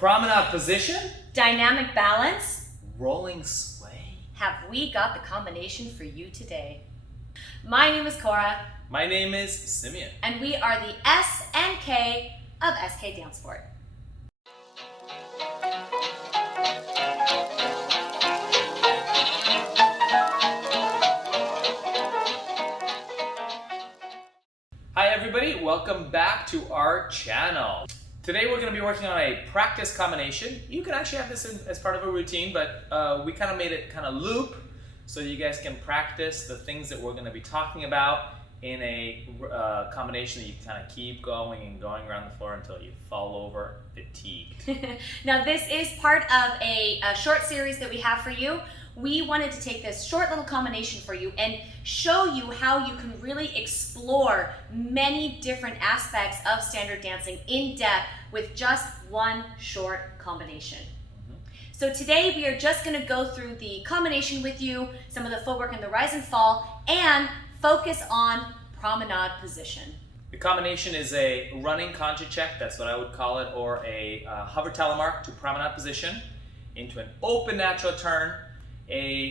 Promenade position, dynamic balance, rolling sway. have we got the combination for you today? My name is Cora. My name is Simeon. And we are the S and K of SK Dancesport. Hi everybody, welcome back to our channel. Today we're going to be working on a practice combination. You can actually have this as part of a routine, but we kind of made it kind of loop so you guys can practice the things that we're going to be talking about in a combination that you can kind of keep going and going around the floor until you fall over fatigued. Now this is part of a short series that we have for you. We wanted to take this short little combination for you and show you how you can really explore many different aspects of standard dancing in depth with just one short combination. So today we are just going to go through the combination with you, some of the footwork and the rise and fall, and focus on promenade position. The combination is a running concha check, that's what I would call it, or a hover telemark to promenade position into an open natural turn,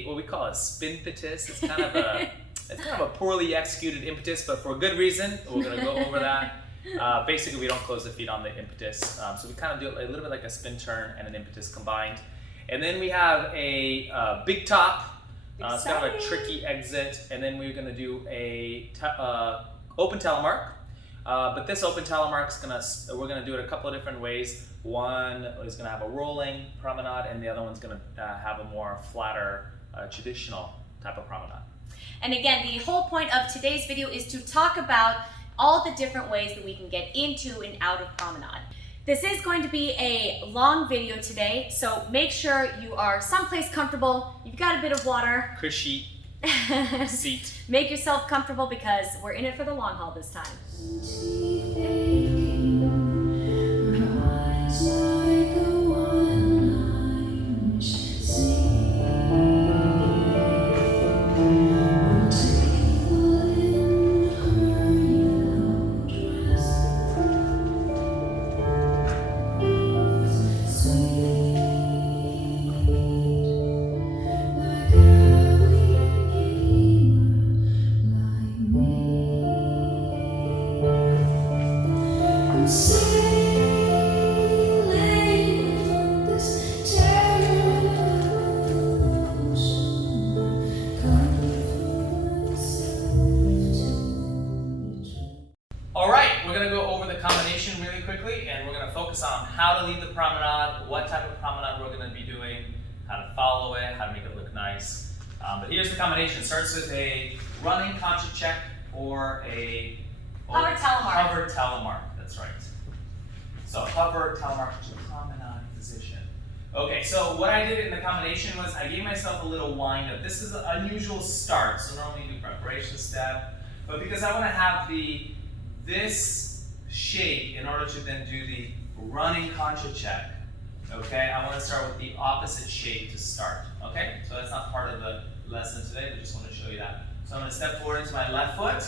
what we call a spinpetus. It's kind of a poorly executed impetus, but for a good reason. We're going to go over that. Basically, we don't close the feet on the impetus, so we kind of do it a little bit like a spin turn and an impetus combined. And then we have a big top. It's kind of a tricky exit, and then we're going to do a open telemark. But this open telemark is we're going to do it a couple of different ways. One is going to have a rolling promenade, and the other one's going to have a more flatter, traditional type of promenade. And again, the whole point of today's video is to talk about all the different ways that we can get into and out of promenade. This is going to be a long video today, so make sure you are someplace comfortable, you've got a bit of water. Cushy seat. Make yourself comfortable because we're in it for the long haul this time. On how to lead the promenade, what type of promenade we're going to be doing, how to follow it, how to make it look nice. But here's the combination. It starts with a running concha check or a hover telemark. Hover telemark, that's right. So hover telemark to promenade position. Okay, so what I did in the combination was I gave myself a little wind up. This is an unusual start, so normally you do preparation step, but because I want to have this shape in order to then do the running concha check, okay? I want to start with the opposite shape to start, okay? So that's not part of the lesson today, but just want to show you that. So I'm going to step forward into my left foot,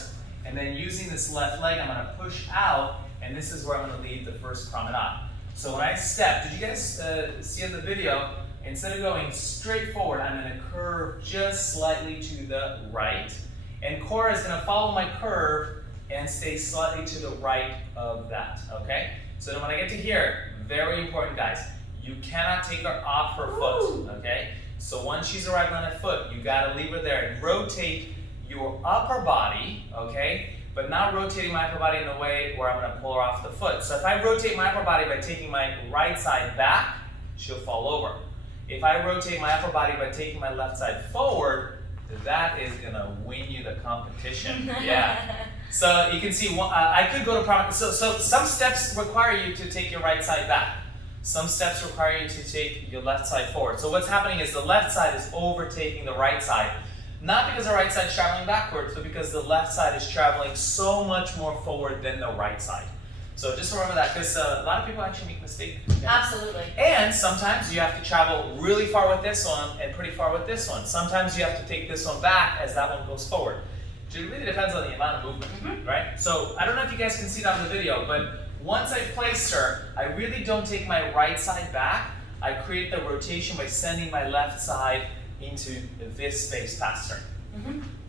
and then using this left leg, I'm going to push out, and this is where I'm going to lead the first promenade. So when I step, did you guys see in the video, instead of going straight forward, I'm going to curve just slightly to the right, and Cora is going to follow my curve and stay slightly to the right of that, okay? So then when I get to here, very important guys, you cannot take her off her foot, okay? So once she's arrived on that foot, you gotta leave her there and rotate your upper body, okay? But not rotating my upper body in a way where I'm gonna pull her off the foot. So if I rotate my upper body by taking my right side back, she'll fall over. If I rotate my upper body by taking my left side forward, that is gonna win you the competition, yeah. So you can see, I could go to promenade. So some steps require you to take your right side back. Some steps require you to take your left side forward. So what's happening is the left side is overtaking the right side. Not because the right side is traveling backwards, but because the left side is traveling so much more forward than the right side. So just remember that, because a lot of people actually make mistakes. Absolutely. And sometimes you have to travel really far with this one and pretty far with this one. Sometimes you have to take this one back as that one goes forward. It really depends on the amount of movement, right? So I don't know if you guys can see that on the video, but once I've placed her, I really don't take my right side back. I create the rotation by sending my left side into this space past her.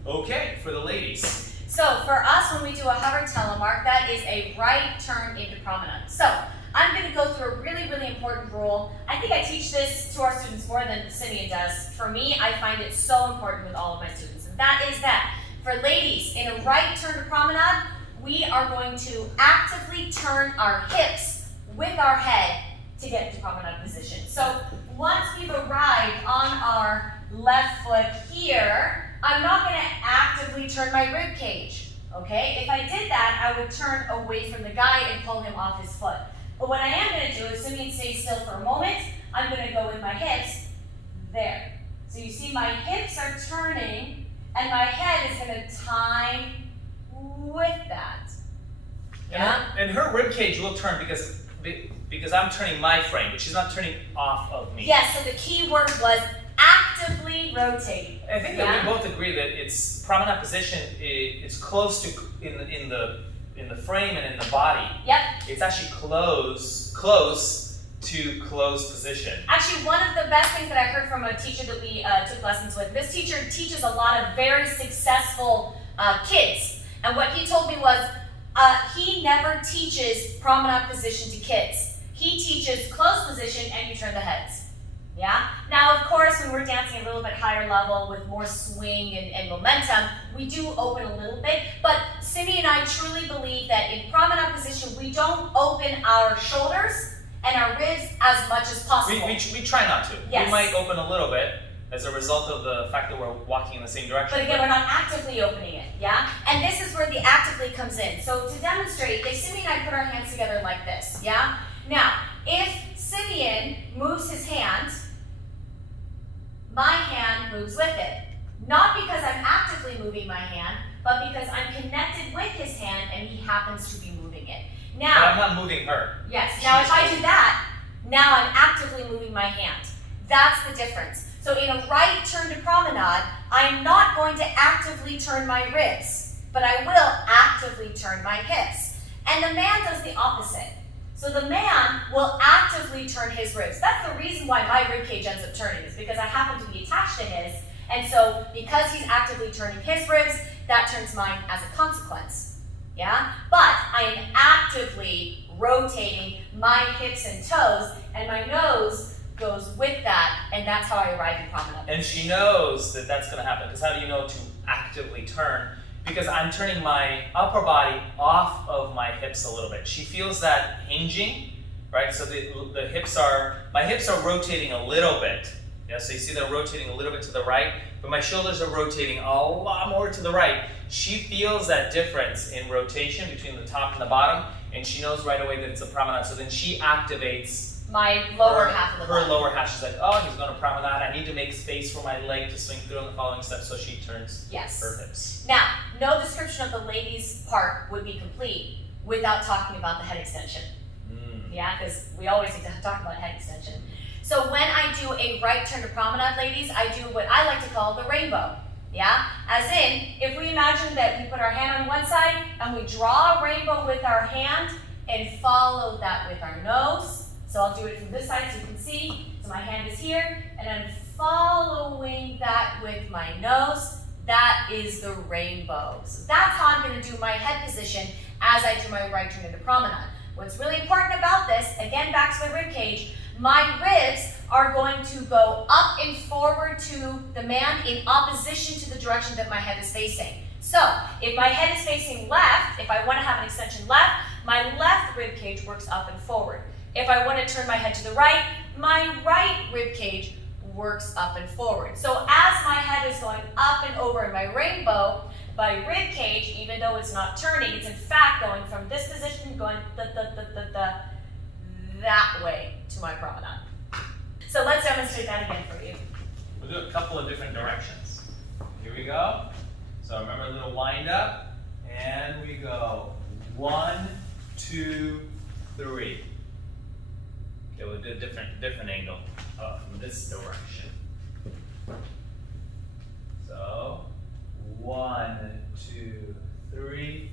Okay, for the ladies. So for us, when we do a hover telemark, that is a right turn into promenade. So I'm going to go through a really, really important rule. I think I teach this to our students more than Simeon does. For me, I find it so important with all of my students. And that is that for ladies, in a right turn to promenade, we are going to actively turn our hips with our head to get into promenade position. So once we've arrived on our left foot here, I'm not going to actively turn my rib cage, okay? If I did that, I would turn away from the guy and pull him off his foot. But what I am going to do, assuming it stays still for a moment, I'm going to go with my hips there. So you see my hips are turning, and my head is going to time with that. Yeah? And her rib cage will turn because I'm turning my frame, but she's not turning off of me. Yes, so the key word was actively rotate. I think that we both agree that it's promenade position. It's close to in the frame and in the body. Yep. It's actually close to closed position. Actually, one of the best things that I heard from a teacher that we took lessons with. This teacher teaches a lot of very successful kids, and what he told me was he never teaches promenade position to kids. He teaches closed position and you turn the heads. Yeah? Now, of course, when we're dancing a little bit higher level with more swing and momentum, we do open a little bit. But Simi and I truly believe that in promenade position, we don't open our shoulders and our ribs as much as possible. We try not to. Yes. We might open a little bit as a result of the fact that we're walking in the same direction. But again, we're not actively opening it, yeah? And this is where the actively comes in. So to demonstrate, Simi and I put our hands together like this, yeah? Now, if Simeon moves his hand, my hand moves with it. Not because I'm actively moving my hand, but because I'm connected with his hand and he happens to be moving it. Now, but I'm not moving her. Yes, now if I do that, now I'm actively moving my hand. That's the difference. So in a right turn to promenade, I'm not going to actively turn my ribs, but I will actively turn my hips. And the man does the opposite. So the man will actively turn his ribs. That's the reason why my rib cage ends up turning, is because I happen to be attached to his. And so because he's actively turning his ribs, that turns mine as a consequence. Yeah? But I am actively rotating my hips and toes, and my nose goes with that, and that's how I arrive in promenade. And she knows that that's going to happen, because how do you know to actively turn? Because I'm turning my upper body off of my hips a little bit. She feels that hinging, right? So the hips are, my hips are rotating a little bit. Yeah, so you see they're rotating a little bit to the right, but my shoulders are rotating a lot more to the right. She feels that difference in rotation between the top and the bottom, and she knows right away that it's a promenade. So then she activates my lower half of the body. Her lower half. She's like, oh, he's going to promenade. I need to make space for my leg to swing through on the following steps. So she turns her hips. Now, no description of the ladies' part would be complete without talking about the head extension. Yeah, because we always need to talk about head extension. So when I do a right turn to promenade, ladies, I do what I like to call the rainbow. Yeah? As in, if we imagine that we put our hand on one side and we draw a rainbow with our hand and follow that with our nose. So I'll do it from this side so you can see. So my hand is here, and I'm following that with my nose. That is the rainbow. So that's how I'm going to do my head position as I do my right turn into promenade. What's really important about this, again back to the rib cage, my ribs are going to go up and forward to the man in opposition to the direction that my head is facing. So if my head is facing left, if I want to have an extension left, my left rib cage works up and forward. If I want to turn my head to the right, my right rib cage works up and forward. So as my head is going up and over in my rainbow, my rib cage, even though it's not turning, it's in fact going from this position, going that way to my promenade. So let's demonstrate that again for you. We'll do a couple of different directions. Here we go. So remember a little wind up, and we go 1, 2, 3. Okay, we'll do a different angle from this direction. So 1, 2, 3.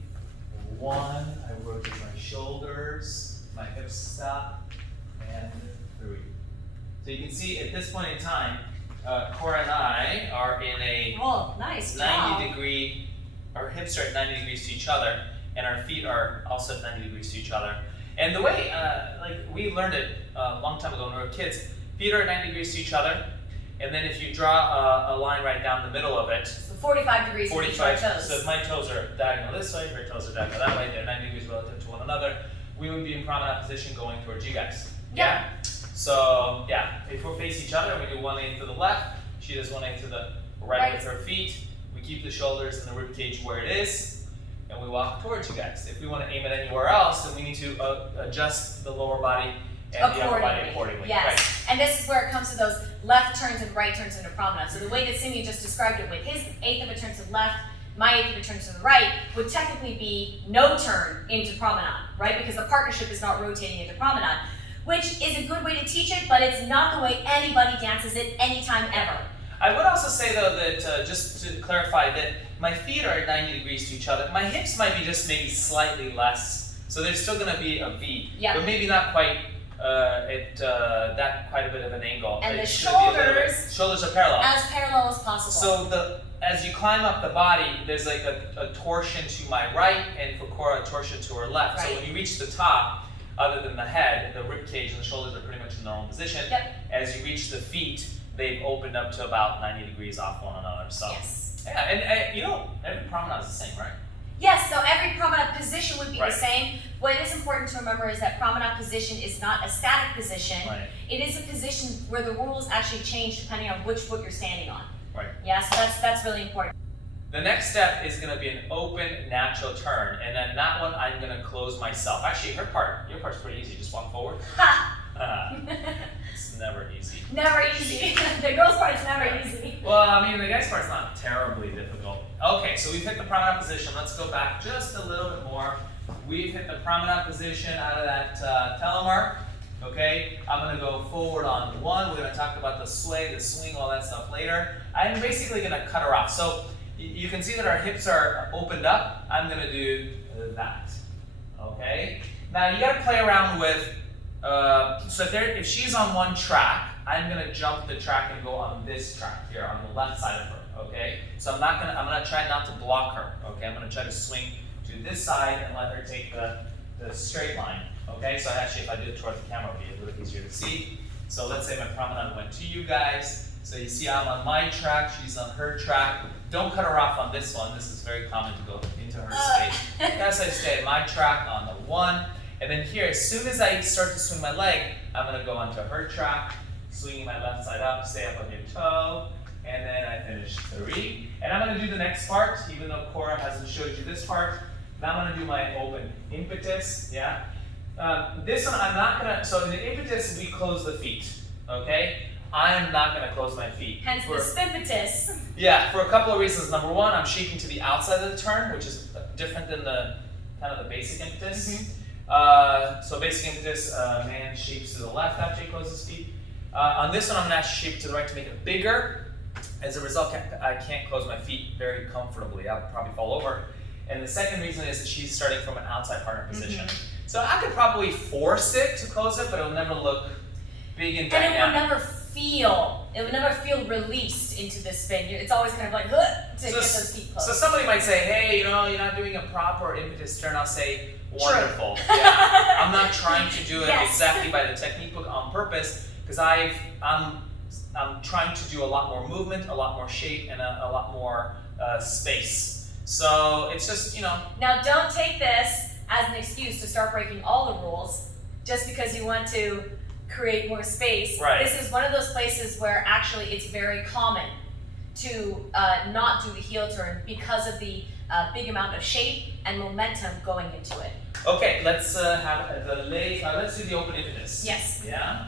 1, I rotate my shoulders, my hips stop, and 3. So you can see at this point in time, Cora and I are in a nice 90 degree, our hips are at 90 degrees to each other, and our feet are also at 90 degrees to each other. And the way, like we learned it a long time ago when we were kids, feet are at 90 degrees to each other, and then if you draw a line right down the middle of it, so 45 degrees for each of our toes. So if my toes are diagonal this way, your toes are diagonal that way, they're 90 degrees relative to one another, we would be in promenade position going towards you guys. Yeah? So, yeah, if we face each other, we do 180 to the left, she does 180 to the right with her feet, we keep the shoulders and the rib cage where it is, and we walk towards you guys. If we want to aim it anywhere else, then we need to adjust the lower body and the upper body accordingly. Yes, right. And this is where it comes to those left turns and right turns in a promenade. So the way that Simi just described it, with his eighth of a turn to the left, my eighth of a turn to the right, would technically be no turn into promenade, right? Because the partnership is not rotating into promenade, which is a good way to teach it, but it's not the way anybody dances it anytime ever. I would also say though that, just to clarify, that my feet are at 90 degrees to each other. My hips might be just maybe slightly less, so there's still going to be a V, but maybe not quite that quite a bit of an angle. And the shoulders are parallel. As parallel as possible. So as you climb up the body, there's like a torsion to my right, and for Cora, a torsion to her left. Right. So when you reach the top, other than the head, the rib cage and the shoulders are pretty much in normal position. As you reach the feet, they've opened up to about 90 degrees off one another. So yeah, and you know, every promenade is the same, right? Yes, so every promenade position would be the same. What is important to remember is that promenade position is not a static position. It is a position where the rules actually change depending on which foot you're standing on. Yeah, so that's really important. The next step is going to be an open, natural turn, and then that one I'm going to close myself. Actually, your part's pretty easy. Just walk forward. It's never easy. Never easy. The girl's part's never easy. Well, I mean, the guy's part's not terribly difficult. Okay, so we've hit the promenade position. Let's go back just a little bit more. We've hit the promenade position out of that telemark. Okay, I'm going to go forward on 1. We're going to talk about the sway, the swing, all that stuff later. I'm basically going to cut her off. So you can see that our hips are opened up. I'm going to do that. Okay, now you got to play around with, so if she's on one track, I'm going to jump the track and go on this track here on the left side of her. Okay, so I'm going to try not to block her. Okay, I'm going to try to swing to this side and let her take the straight line. Okay, so actually if I do it toward the camera, it would be a little easier to see. So let's say my promenade went to you guys. So you see I'm on my track, she's on her track. Don't cut her off on this one. This is very common to go into her space. Yes, I stay my track on the 1. And then here, as soon as I start to swing my leg, I'm going to go onto her track, swinging my left side up, stay up on your toe, and then I finish 3. And I'm going to do the next part, even though Cora hasn't showed you this part. Now I'm going to do my open impetus, yeah? This one I'm not going to, so in the impetus we close the feet, okay? I am not going to close my feet. Hence the spimpetus. Yeah, for a couple of reasons. Number 1, I'm shaking to the outside of the turn, which is different than the kind of the basic impetus. So basic impetus, man shapes to the left after he closes his feet. On this one, I'm going to actually shape it to the right to make it bigger. As a result, I can't close my feet very comfortably. I'll probably fall over. And the second reason is that she's starting from an outside partner position. So I could probably force it to close it, but it'll never look big and dynamic. And it would never feel released into this spin. It's always kind of like, to get those feet closed. So somebody might say, hey, you know, you're not doing a proper impetus turn. I'll say, wonderful. Yeah. I'm not trying to do it exactly by the technique book on purpose, because I'm trying to do a lot more movement, a lot more shape, and a lot more space. So it's just, you know. Now don't take this as an excuse to start breaking all the rules just because you want to create more space. This is one of those places where actually it's very common to not do the heel turn because of the big amount of shape and momentum going into it. Okay, let's have let's do the open impetus. Yes. Yeah.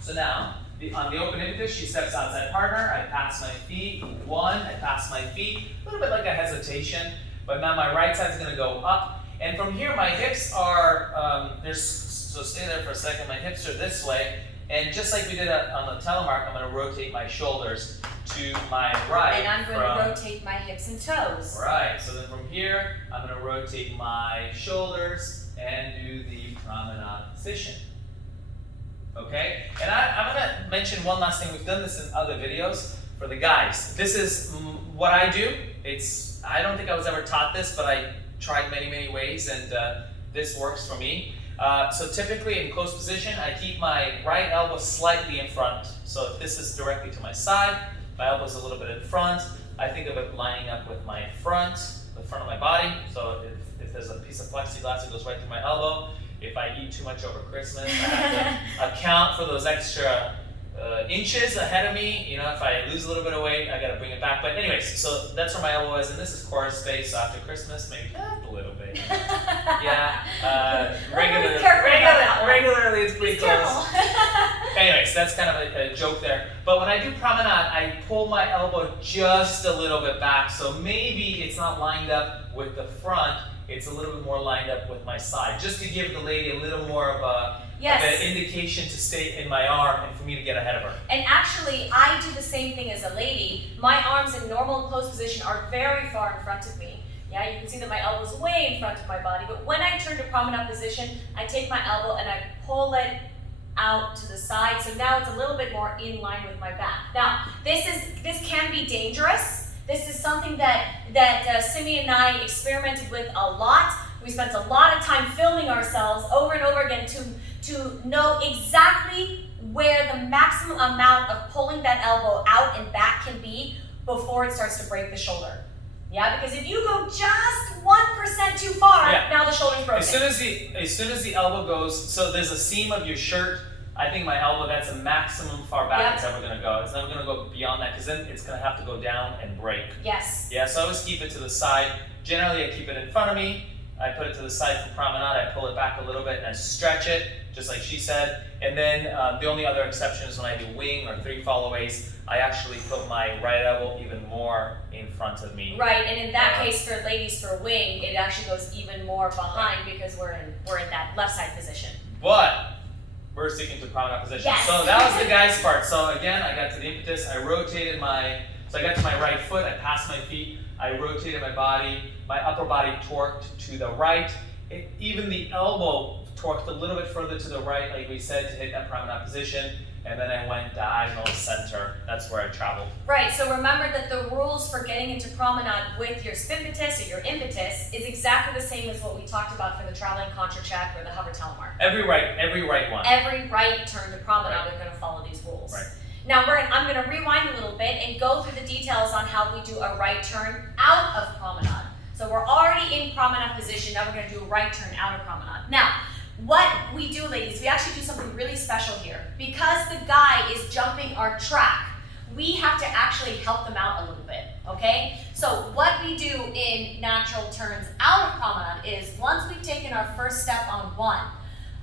So now, on the open impetus, she steps outside partner. I pass my feet. 1, I pass my feet. A little bit like a hesitation, but now my right side is going to go up. And from here, my hips are, so stay there for a second. My hips are this way, And just like we did on the telemark, I'm going to rotate my shoulders to my right. And I'm going to rotate my hips and toes. Right, so then from here, I'm going to rotate my shoulders and do the promenade position. Okay, and I'm going to mention one last thing. We've done this in other videos for the guys. This is what I do. I don't think I was ever taught this, but I tried many ways, and this works for me. So typically in closed position, I keep my right elbow slightly in front. So if this is directly to my side, my elbow's a little bit in front. I think of it lining up with my front, the front of my body. So if there's a piece of plexiglass that goes right through my elbow, if I eat too much over Christmas, I have to account for those extra inches ahead of me. You know, if I lose a little bit of weight, I gotta bring it back. But anyways, so that's where my elbow is, and this is core space. So after Christmas, maybe a little bit. Yeah, regularly it's pretty close. Anyways, that's kind of a joke there. But when I do promenade, I pull my elbow just a little bit back. So maybe it's not lined up with the front. It's a little bit more lined up with my side, just to give the lady a little more of an indication to stay in my arm and for me to get ahead of her. And actually, I do the same thing as a lady. My arms in normal closed position are very far in front of me. Yeah, you can see that my elbow's way in front of my body, but when I turn to promenade position, I take my elbow and I pull it out to the side, so now it's a little bit more in line with my back. Now, this can be dangerous. This is something that Simi and I experimented with a lot. We spent a lot of time filming ourselves over and over again to know exactly where the maximum amount of pulling that elbow out and back can be before it starts to break the shoulder. Yeah, because if you go just 1% too far, now the shoulder's broken. As soon as the elbow goes, so there's a seam of your shirt. I think my elbow, that's the maximum far back it's ever going to go. It's never going to go beyond that, because then it's going to have to go down and break. Yes. Yeah, so I always keep it to the side. Generally, I keep it in front of me. I put it to the side for promenade. I pull it back a little bit and I stretch it, just like she said. And then the only other exception is when I do wing or 3 followays, I actually put my right elbow even more in front of me. Right, and in that case, for ladies for wing, it actually goes even more behind because we're in that left side position. But we're sticking to promenade position. Yes. So that was the guy's part. So again, I got to the impetus. I rotated so I got to my right foot. I passed my feet. I rotated my body. My upper body torqued to the right. Even the elbow torqued a little bit further to the right, like we said, to hit that promenade position. And then I went diagonal center. That's where I traveled. Right, so remember that the rules for getting into promenade with your spimpetus or your impetus is exactly the same as what we talked about for the traveling contra check or the hover telemark. Every right one. Every right turn to promenade are going to follow these rules. Right. Now I'm going to rewind a little bit and go through the details on how we do a right turn out of promenade. So we're already in promenade position, now we're going to do a right turn out of promenade. Now, what we do, ladies, we actually do something really special here. Because the guy is jumping our track, we have to actually help them out a little bit, okay? So what we do in natural turns out of promenade is once we've taken our first step on one,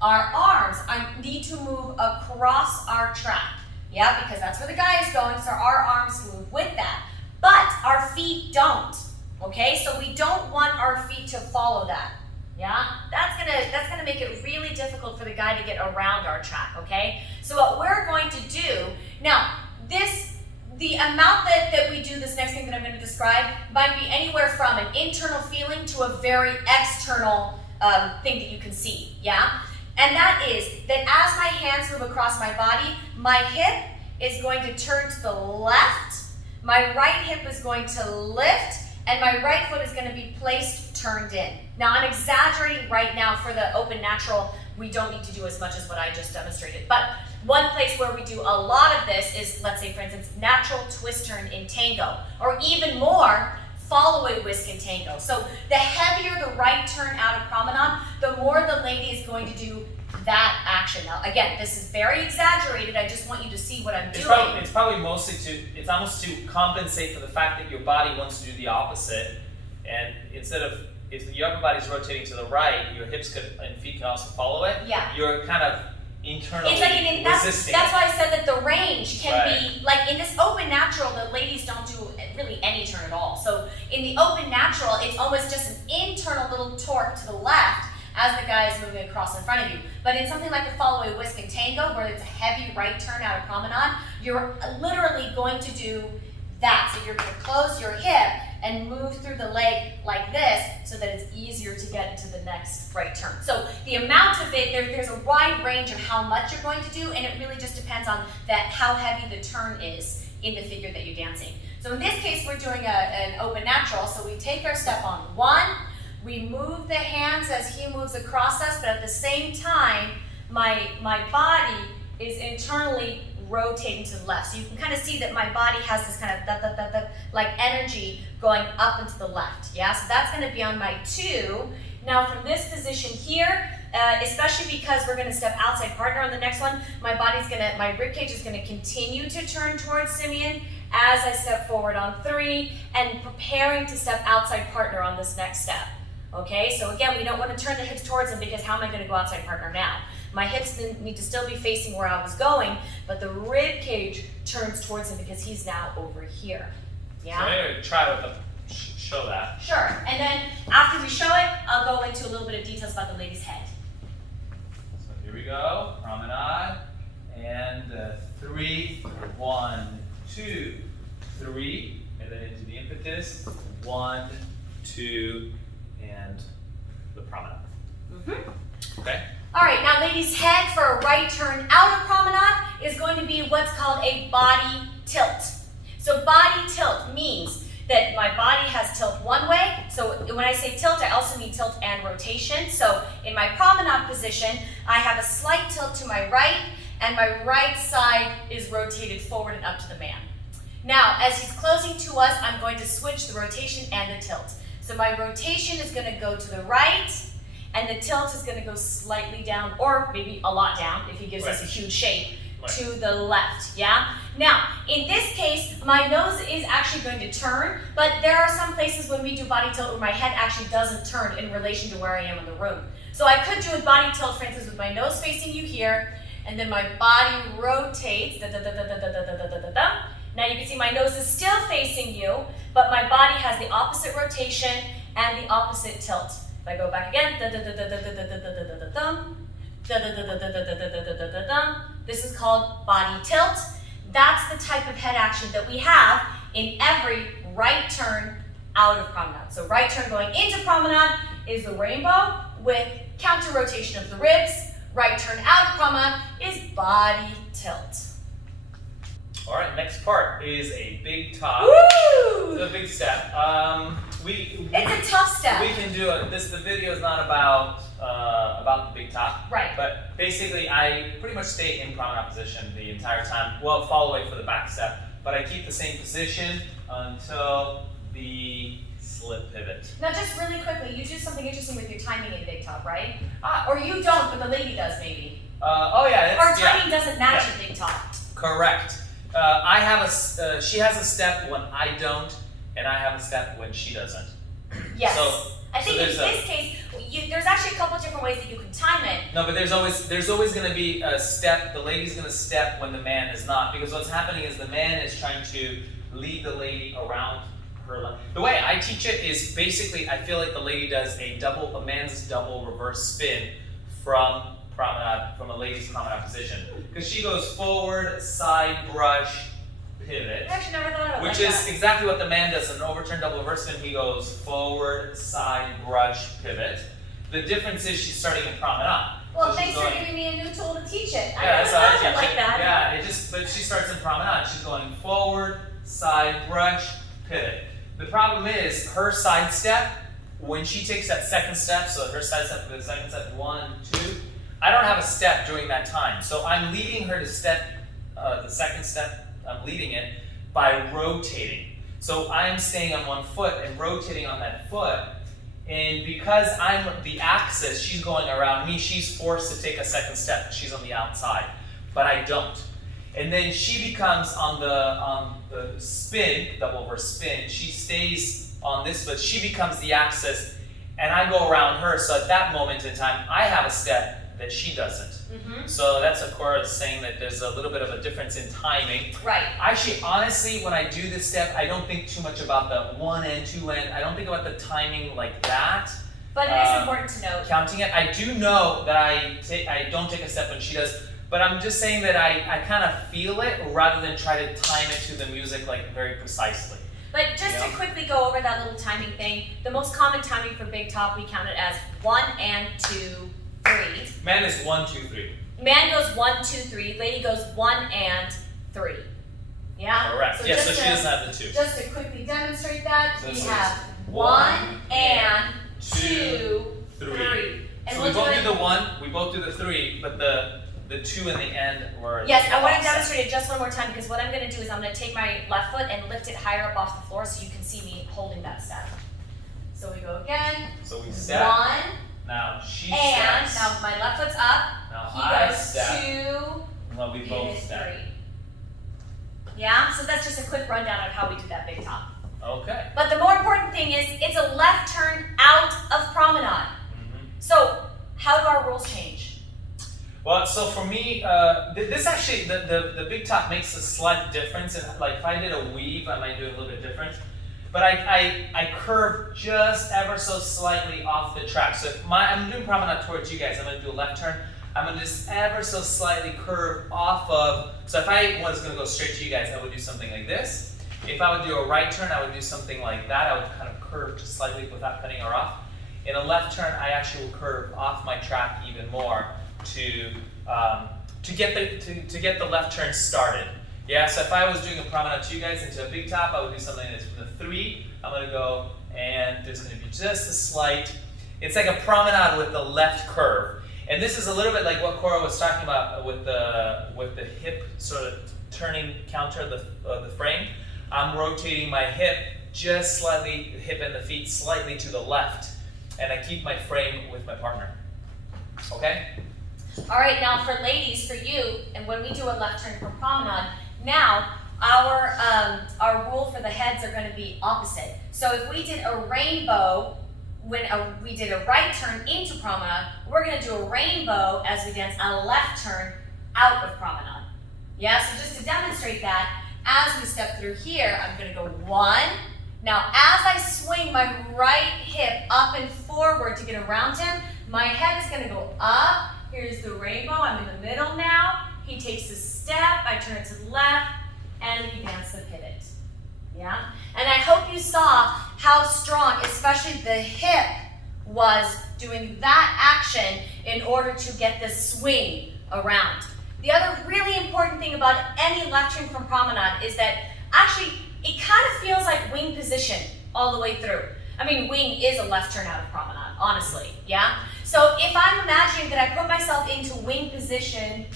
our arms need to move across our track. Yeah, because that's where the guy is going, so our arms move with that. But our feet don't, okay? So we don't want our feet to follow that. Yeah, that's gonna make it really difficult for the guy to get around our track, okay? So what we're going to do, now the amount that we do this next thing that I'm gonna describe might be anywhere from an internal feeling to a very external thing that you can see, yeah? And that is that as my hands move across my body, my hip is going to turn to the left, my right hip is going to lift, and my right foot is going to be placed turned in. Now I'm exaggerating right now for the open natural. We don't need to do as much as what I just demonstrated. But one place where we do a lot of this is, let's say for instance, natural twist turn in tango, or even more, follow away whisk in tango. So the heavier the right turn out of promenade, the more the lady is going to do that action. Now again, this is very exaggerated. I just want you to see what I'm doing. It's probably mostly it's almost to compensate for the fact that your body wants to do the opposite. And instead of, if your upper body's rotating to the right, your hips and feet can also follow it. Yeah. You're kind of internally resisting. That's why I said that the range can be, like in this open natural, the ladies don't do really any turn at all. So in the open natural, it's almost just an internal little torque to the left, as the guy is moving across in front of you. But in something like the follow-away whisk and tango, where it's a heavy right turn out of promenade, you're literally going to do that. So you're going to close your hip and move through the leg like this so that it's easier to get into the next right turn. So the amount of it, there's a wide range of how much you're going to do, and it really just depends on how heavy the turn is in the figure that you're dancing. So in this case, we're doing an open natural. So we take our step on one, we move the hands as he moves across us, but at the same time, my body is internally rotating to the left. So you can kind of see that my body has this kind of like energy going up and to the left. Yeah, so that's going to be on my 2. Now from this position here, especially because we're going to step outside partner on the next one, my rib cage is going to continue to turn towards Simeon as I step forward on 3 and preparing to step outside partner on this next step. Okay, so again, we don't want to turn the hips towards him because how am I going to go outside partner now? My hips need to still be facing where I was going, but the rib cage turns towards him because he's now over here. Yeah? So I'm going to try with the show that. Sure, and then after we show it, I'll go into a little bit of details about the lady's head. So here we go, promenade, and 3, 1, 2, 3, and then into the impetus, 1, 2, and the promenade. Okay? All right, now ladies' head for a right turn out of promenade is going to be what's called a body tilt. So body tilt means that my body has tilt one way. So when I say tilt, I also mean tilt and rotation. So in my promenade position, I have a slight tilt to my right, and my right side is rotated forward and up to the man. Now, as he's closing to us, I'm going to switch the rotation and the tilt. So my rotation is going to go to the right, and the tilt is going to go slightly down, or maybe a lot down if he gives us a huge shape, to the left, yeah? Now, in this case, my nose is actually going to turn, but there are some places when we do body tilt where my head actually doesn't turn in relation to where I am in the room. So I could do a body tilt, for instance, with my nose facing you here, and then my body rotates, Now you can see my nose is still facing you, but my body has the opposite rotation and the opposite tilt. If I go back again, this is called body tilt. That's the type of head action that we have in every right turn out of promenade. So right turn going into promenade is the rainbow with counter rotation of the ribs. Right turn out of promenade is body tilt. All right, next part is a big top. Woo! It's a big step. It's a tough step. We can do it. The video is not about the big top. Right. But basically, I pretty much stay in promenade position the entire time. Well, follow away for the back step, but I keep the same position until the slip pivot. Now, just really quickly, you do something interesting with your timing in big top, right? Or you don't, but the lady does maybe. Oh yeah. Or timing doesn't match your big top. Correct. She has a step when I don't, and I have a step when she doesn't. Yes. So, I think in this case, there's actually a couple of different ways that you can time it. No, but there's always going to be a step. The lady's going to step when the man is not, because what's happening is the man is trying to lead the lady around her leg. The way I teach it is basically, I feel like the lady does a man's double reverse spin from a lady's promenade position, because she goes forward, side brush, pivot. I actually never thought of it Which like is that. exactly what the man does. An overturned double reverse spin, he goes forward, side brush, pivot. The difference is she's starting in promenade. Well, So thanks she's for going- giving me a new tool to teach it. I Yeah, never that's how I thought of teach it like it. that. But she starts in promenade. She's going forward, side brush, pivot. The problem is her side step, when she takes that second step, so her side step for the second step, 1, 2, I don't have a step during that time. So I'm leading her to step, the second step, I'm leading it by rotating. So I'm staying on one foot and rotating on that foot. And because I'm the axis, she's going around me, she's forced to take a second step. She's on the outside, but I don't. And then she becomes on the spin, double reverse spin, she stays on this foot, she becomes the axis, and I go around her. So at that moment in time, I have a step that she doesn't. So that's, of course, saying that there's a little bit of a difference in timing. Right. Actually, honestly, when I do this step, I don't think too much about the 1 and 2 and. I don't think about the timing like that. But it is important to note. Counting it. I do know that I don't take a step when she does, but I'm just saying that I kind of feel it rather than try to time it to the music like very precisely. But just to quickly go over that little timing thing, the most common timing for big top, we count it as 1 and 2, 3. Man is 1, 2, 3. Man goes 1, 2, 3. Lady goes 1 and 3. Yeah? Correct. So yes, so she doesn't have the 2. Just to quickly demonstrate that, So we have 1 and 2, 3. And So we both do the 1, we both do the 3, but the 2 in the end were. Yes, I want to demonstrate it just one more time because what I'm going to do is I'm going to take my left foot and lift it higher up off the floor so you can see me holding that step. So we go again. So we step. 1. Now she and steps. now my left foot's up. Now He I goes step. 2. Well, we both step. 3. Yeah, so that's just a quick rundown of how we do that big top. Okay. But the more important thing is it's a left turn out of promenade. Mm-hmm. So how do our rules change? Well, so for me, this actually, the big top makes a slight difference. And like if I did a weave, I might do it a little bit different. But I curve just ever so slightly off the track. So if I'm doing promenade towards you guys, I'm going to do a left turn. I'm going to just ever so slightly curve off of, so if I was going to go straight to you guys, I would do something like this. If I would do a right turn, I would do something like that. I would kind of curve just slightly without cutting her off. In a left turn, I actually will curve off my track even more to get the left turn started. Yeah, so if I was doing a promenade to you guys into a big top, I would do something like this. From the 3, I'm going to go, and there's going to be just a slight, it's like a promenade with the left curve. And this is a little bit like what Cora was talking about with the hip sort of turning counter the frame. I'm rotating my hip just slightly, hip and the feet slightly to the left, and I keep my frame with my partner. Okay? All right, now for ladies, for you, and when we do a left turn for promenade, now our rule for the heads are going to be opposite. So if we did a rainbow, when we did a right turn into promenade, we're going to do a rainbow as we dance a left turn out of promenade. Yeah, so just to demonstrate that, as we step through here, I'm going to go 1. Now, as I swing my right hip up and forward to get around him, my head is going to go up. Here's the rainbow. I'm in the middle now. He takes a step. I turn it to the left, and we dance the pivot. Yeah? And I hope you saw how strong, especially the hip, was doing that action in order to get the swing around. The other really important thing about any left turn from promenade is that actually it kind of feels like wing position all the way through. I mean, wing is a left turn out of promenade, honestly, yeah? So if I'm imagining that I put myself into wing position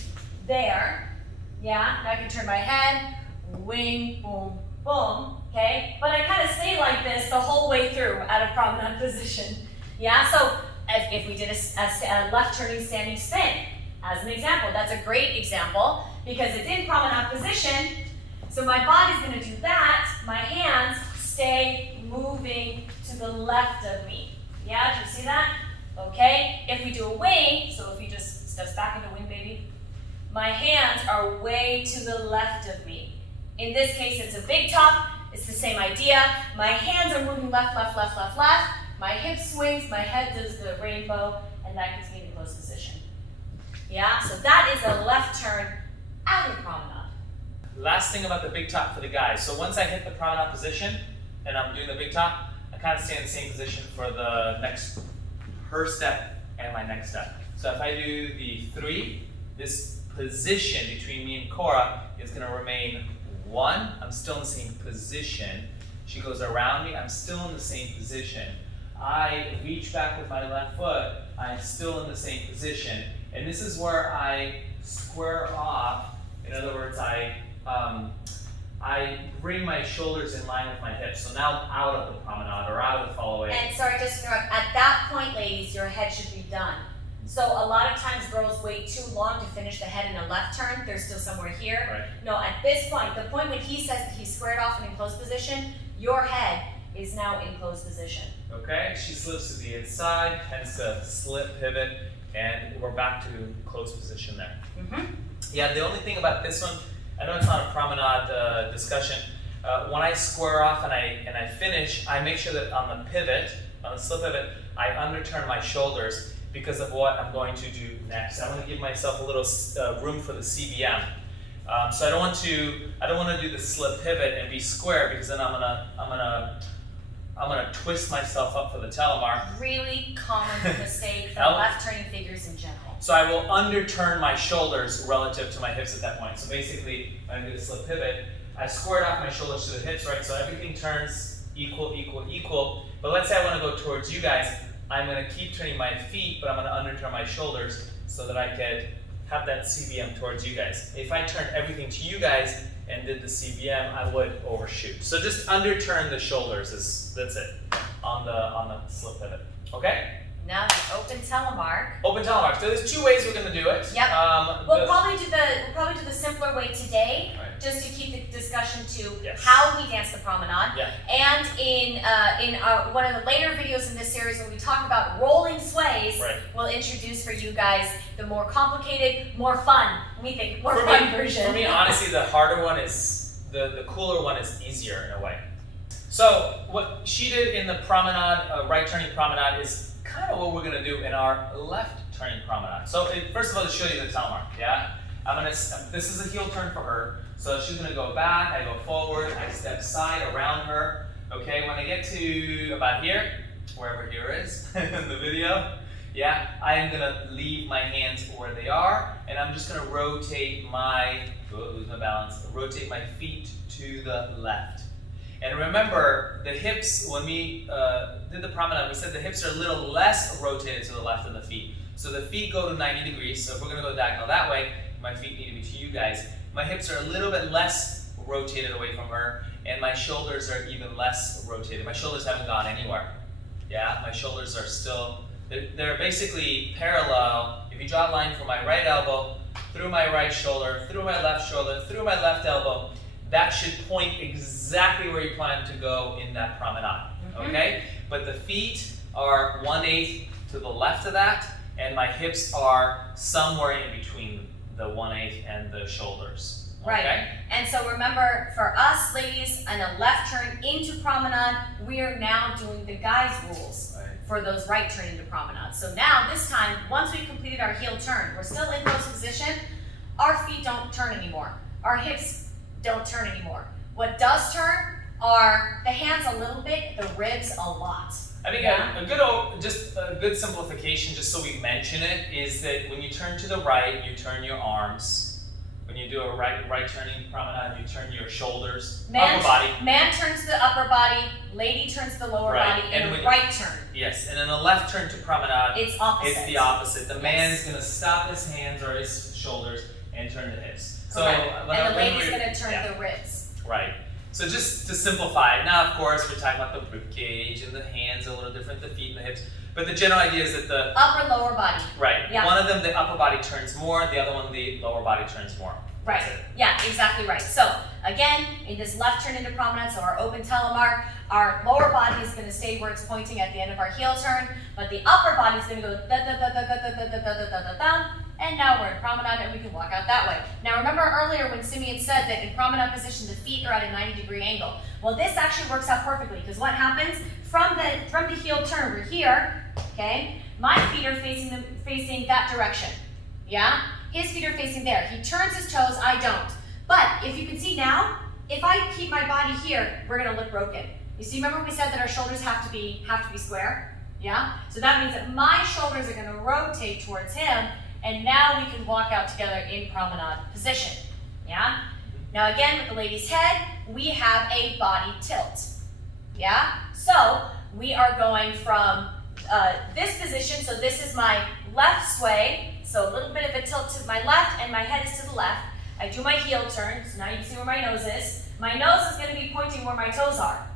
there, yeah, now I can turn my head, wing, boom, boom, okay? But I kind of stay like this the whole way through out of promenade position, yeah? So if we did a left turning standing spin, as an example, that's a great example because it's in promenade position, so my body's going to do that, my hands stay moving to the left of me, yeah? Do you see that? Okay, if we do a wing, so if you just step back into wing, baby, my hands are way to the left of me. In this case, it's a big top. It's the same idea. My hands are moving left, left, left, left, left. My hip swings, my head does the rainbow, and that gets me in closed position. Yeah, so that is a left turn out of promenade. Last thing about the big top for the guys. So once I hit the promenade position, and I'm doing the big top, I kind of stay in the same position for the next, her step and my next step. So if I do the 3, this position between me and Cora is going to remain 1. I'm still in the same position. She goes around me. I'm still in the same position. I reach back with my left foot. I'm still in the same position. And this is where I square off. In other words, I bring my shoulders in line with my hips. So now out of the promenade or out of the follow away. And sorry, just to interrupt, at that point, ladies, your head should be done. So a lot of times girls wait too long to finish the head in a left turn. They're still somewhere here. Right. No, at this point, the point when he says that he's squared off and in closed position, your head is now in closed position. Okay, she slips to the inside, tends to slip, pivot, and we're back to closed position there. Mm-hmm. Yeah, the only thing about this one, I know it's not a promenade discussion. When I square off and I finish, I make sure that on the pivot, On the slip pivot, I underturn my shoulders because of what I'm going to do next. I'm going to give myself a little room for the CBM. So I don't want to do the slip pivot and be square, because then I'm gonna twist myself up for the telemark. Really common mistake for left turning figures in general. So I will underturn my shoulders relative to my hips at that point. So basically, when I do the slip pivot, I squared off my shoulders to the hips, right? So everything turns equal, equal, equal. But let's say I want to go towards you guys. I'm going to keep turning my feet, but I'm going to underturn my shoulders so that I could have that CBM towards you guys. If I turned everything to you guys and did the CBM, I would overshoot. So just underturn the shoulders, that's it, on the slip pivot, okay? Now the open telemark. Open telemark. So there's two ways we're going to do it. Yep. We'll probably do the simpler way today, right, just to keep the discussion to how we dance the promenade. Yeah. And in one of the later videos in this series, when we talk about rolling sways, right, we'll introduce for you guys the more complicated, more fun, fun version. For me, honestly, the harder one is the cooler one is easier in a way. So what she did in the promenade, right turning promenade, is kind of what we're going to do in our left turning promenade. So first of all, to show you the telemark, yeah? This is a heel turn for her. So she's going to go back, I go forward, I step side around her. Okay, when I get to about here, wherever here is in the video, yeah, I am going to leave my hands where they are, and I'm just going to rotate lose my balance, rotate my feet to the left. And remember, the hips, when we did the promenade, we said the hips are a little less rotated to the left than the feet. So the feet go to 90 degrees. So if we're going to go diagonal that way, my feet need to be to you guys. My hips are a little bit less rotated away from her, and my shoulders are even less rotated. My shoulders haven't gone anywhere. Yeah, my shoulders are still, they're basically parallel. If you draw a line from my right elbow, through my right shoulder, through my left shoulder, through my left elbow, that should point exactly where you plan to go in that promenade, okay? But the feet are 1/8 to the left of that, and my hips are somewhere in between the 1/8 and the shoulders, okay? Right, and so remember, for us ladies, on a left turn into promenade, we are now doing the guys' rules for those right turn into promenade. So now, this time, once we've completed our heel turn, we're still in close position, our feet don't turn anymore. Our hips don't turn anymore. What does turn are the hands a little bit, the ribs a lot. I think a good simplification, just so we mention it, is that when you turn to the right, you turn your arms. When you do a right turning promenade, you turn your shoulders, upper body. Man turns the upper body, lady turns the lower body in a right turn. Yes, and in a left turn to promenade, it's opposite. It's the opposite. The man is going to stop his hands or his shoulders and turn the hips. So, and the lady's going to turn the ribs. Right. So just to simplify, now of course we're talking about the rib cage and the hands are a little different, the feet and the hips. But the general idea is that the upper lower body. Right. Yeah. One of them, the upper body turns more, the other one, the lower body turns more. Right. Yeah, exactly right. So again, in this left turn into promenade, so our open telemark, our lower body is going to stay where it's pointing at the end of our heel turn, but the upper body is going to go da da da da da da da da da da da da. And now we're in promenade and we can walk out that way. Now remember earlier when Simeon said that in promenade position the feet are at a 90-degree angle. Well, this actually works out perfectly, because what happens from the heel turn, we're here, okay? My feet are facing that direction. Yeah? His feet are facing there. He turns his toes, I don't. But if you can see now, if I keep my body here, we're gonna look broken. You see, remember we said that our shoulders have to be square? Yeah? So that means that my shoulders are gonna rotate towards him, and now we can walk out together in promenade position, yeah? Now again, with the lady's head, we have a body tilt, yeah? So we are going from this position, so this is my left sway, so a little bit of a tilt to my left, and my head is to the left. I do my heel turn, so now you can see where my nose is. My nose is gonna be pointing where my toes are.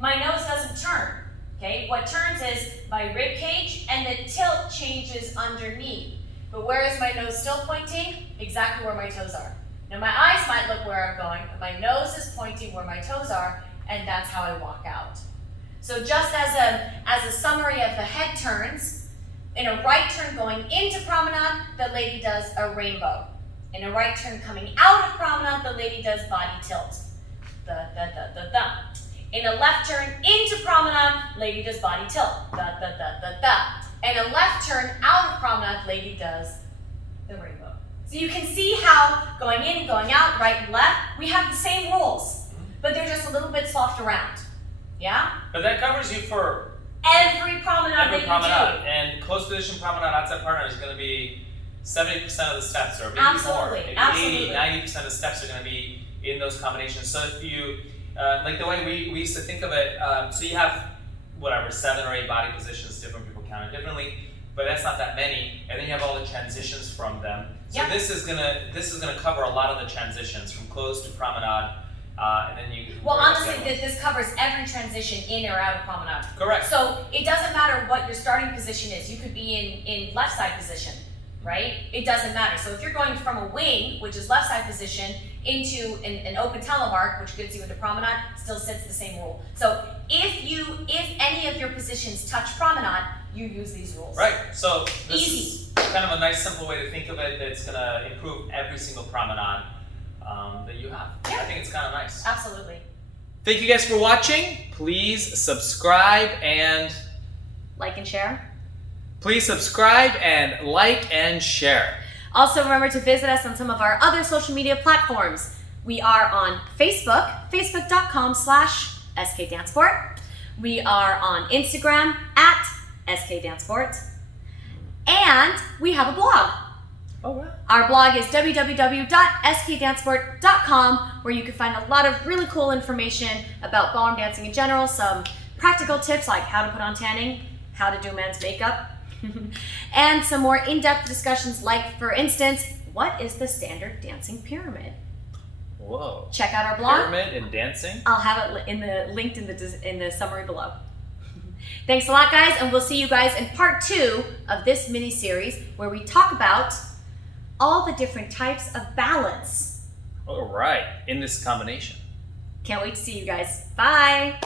My nose doesn't turn, okay? What turns is my rib cage, and the tilt changes underneath. But where is my nose still pointing? Exactly where my toes are. Now my eyes might look where I'm going, but my nose is pointing where my toes are, and that's how I walk out. So just as a summary of the head turns, in a right turn going into promenade, the lady does a rainbow. In a right turn coming out of promenade, the lady does body tilt. In a left turn into promenade, lady does body tilt. Da, da, da, da, da. And a left turn out of promenade, lady does the rainbow. So you can see how going in and going out, right and left, we have the same rules, but they're just a little bit swapped around. Yeah? But that covers you for every promenade that you do. And close position promenade outside partner is going to be 70% of the steps, or maybe more. Maybe 80, 90% of the steps are going to be in those combinations. So if you, like the way we used to think of it, so you have, whatever, 7 or 8 body positions, different people count it differently, but that's not that many, and then you have all the transitions from them. So this is gonna cover a lot of the transitions from close to promenade, and then you. Well, honestly, this covers every transition in or out of promenade. Correct. So it doesn't matter what your starting position is. You could be in left side position, right? It doesn't matter. So if you're going from a wing, which is left side position, into an open telemark, which gets you into promenade, still sits the same rule. So if any of your positions touch promenade, you use these rules. Right. So this Easy. is kind of a nice, simple way to think of it. That's gonna improve every single promenade that you have. Yeah. I think it's kind of nice. Absolutely. Thank you guys for watching. Please subscribe and Like and share. please subscribe and like and share. Also, remember to visit us on some of our other social media platforms. We are on Facebook, facebook.com/skdancesport. We are on Instagram @skdancesport. And we have a blog. Oh, wow. Our blog is www.skdancesport.com, where you can find a lot of really cool information about ballroom dancing in general, some practical tips like how to put on tanning, how to do men's makeup, and some more in-depth discussions like, for instance, what is the standard dancing pyramid? Whoa. Check out our blog. Pyramid and dancing? I'll have it linked in the summary below. Thanks a lot, guys, and we'll see you guys in part 2 of this mini-series where we talk about all the different types of balance. All right, in this combination. Can't wait to see you guys. Bye.